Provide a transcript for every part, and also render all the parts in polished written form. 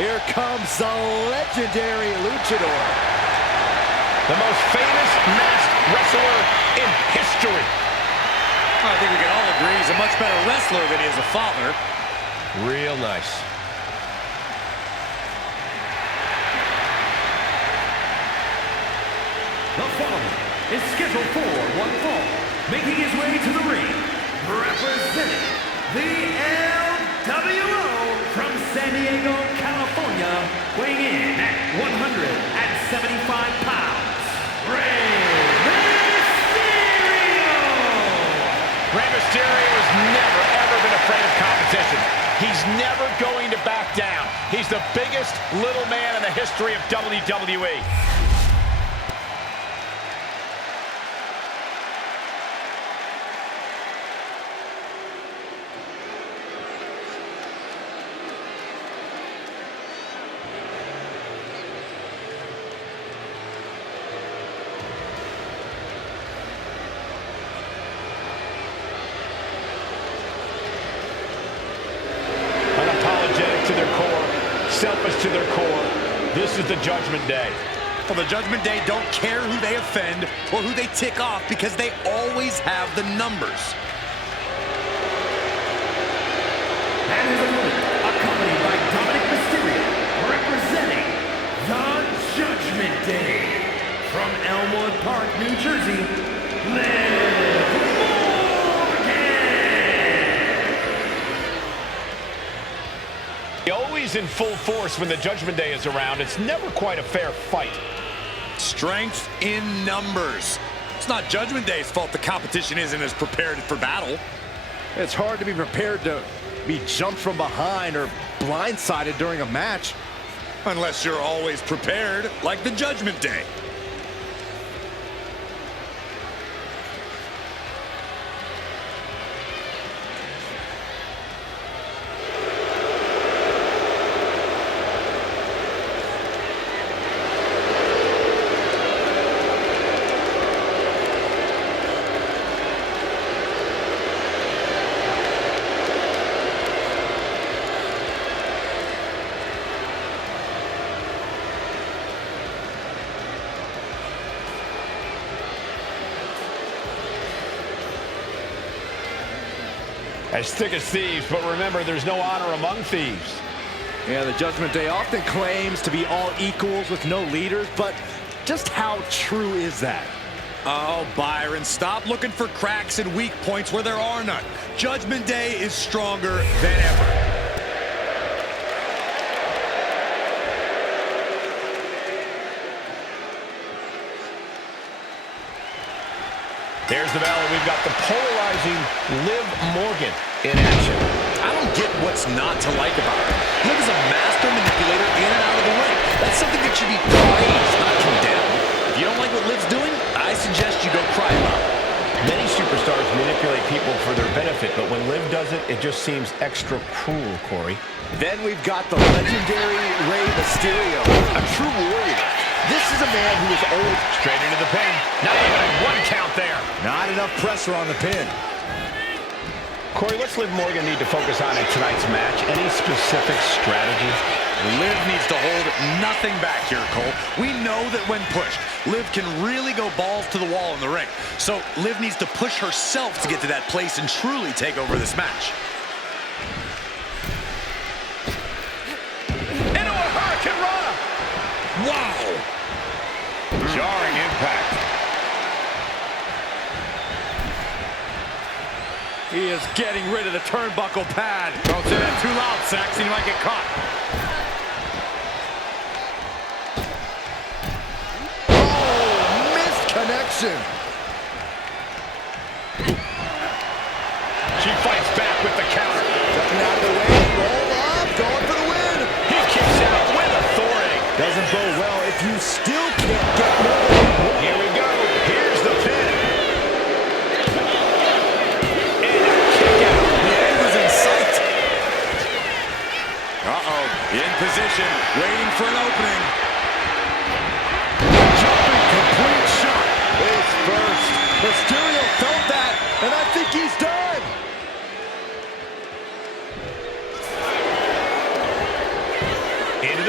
Here comes the legendary luchador. The most famous masked wrestler in history. I think we can all agree he's a much better wrestler than he is a father. Real nice. The following is scheduled for one fall, making his way to the ring, representing the LWO from San Diego, California, weighing in at 175 pounds, Rey Mysterio! Rey Mysterio has never, ever been afraid of competition. He's never going to back down. He's the biggest little man in the history of WWE. To their core, selfish to their core. This is the Judgment Day. Well, the Judgment Day don't care who they offend or who they tick off because they always have the numbers. And his opponent, accompanied by Dominic Mysterio, representing the Judgment Day from Elmwood Park, New Jersey, Liv Always in full force when the Judgment Day is around. It's never quite a fair fight. Strength in numbers. It's not Judgment Day's fault the competition isn't as prepared for battle. It's hard to be prepared to be jumped from behind or blindsided during a match. Unless you're always prepared, like the Judgment Day. As thick as thieves, but remember, there's no honor among thieves. Yeah, the Judgment Day often claims to be all equals with no leaders, but just how true is that? Oh, Byron, stop looking for cracks and weak points where there are none. Judgment Day is stronger than ever. There's the bell, and we've got the polarizing Liv Morgan in action. I don't get what's not to like about her. Liv is a master manipulator in and out of the ring. That's something that should be praised, not condemned. If you don't like what Liv's doing, I suggest you go cry about it. Many superstars manipulate people for their benefit, but when Liv does it, it just seems extra cruel, Corey. Then we've got the legendary Rey Mysterio, a true warrior. This is a man who is old. Straight into the pin. Not even a one count there. Not enough pressure on the pin. Corey, what's Liv Morgan need to focus on in tonight's match? Any specific strategy? Liv needs to hold nothing back here, Cole. We know that when pushed, Liv can really go balls to the wall in the ring. So Liv needs to push herself to get to that place and truly take over this match. Into a Hurricane Rana! Wow! Jarring impact. He is getting rid of the turnbuckle pad. Don't say that too loud, Saxon. You might get caught. Oh, missed connection. She fights back with the counter. Jumping out of the way, roll up, going for the win. He kicks out with authority. Doesn't bode well if you still can't get more than one. Here we go. Here's the pin. And a kick out. The end was in sight. Uh-oh. In position, waiting for an opening. Jumping complete shot. Face first. Mysterio felt that, and I think he's done. Into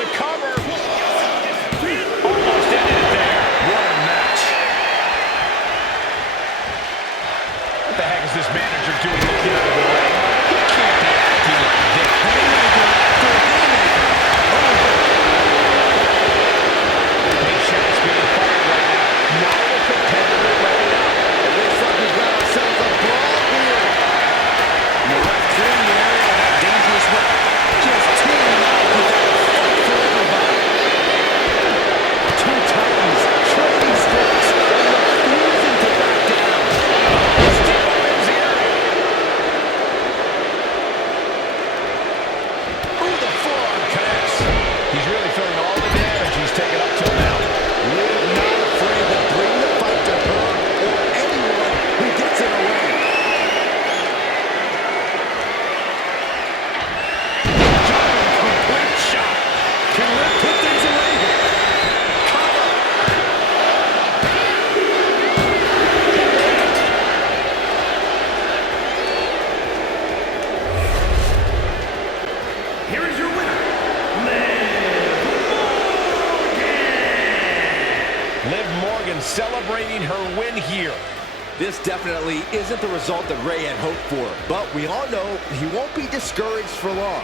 Hogan celebrating her win here. This definitely isn't the result that Rey had hoped for, but we all know he won't be discouraged for long.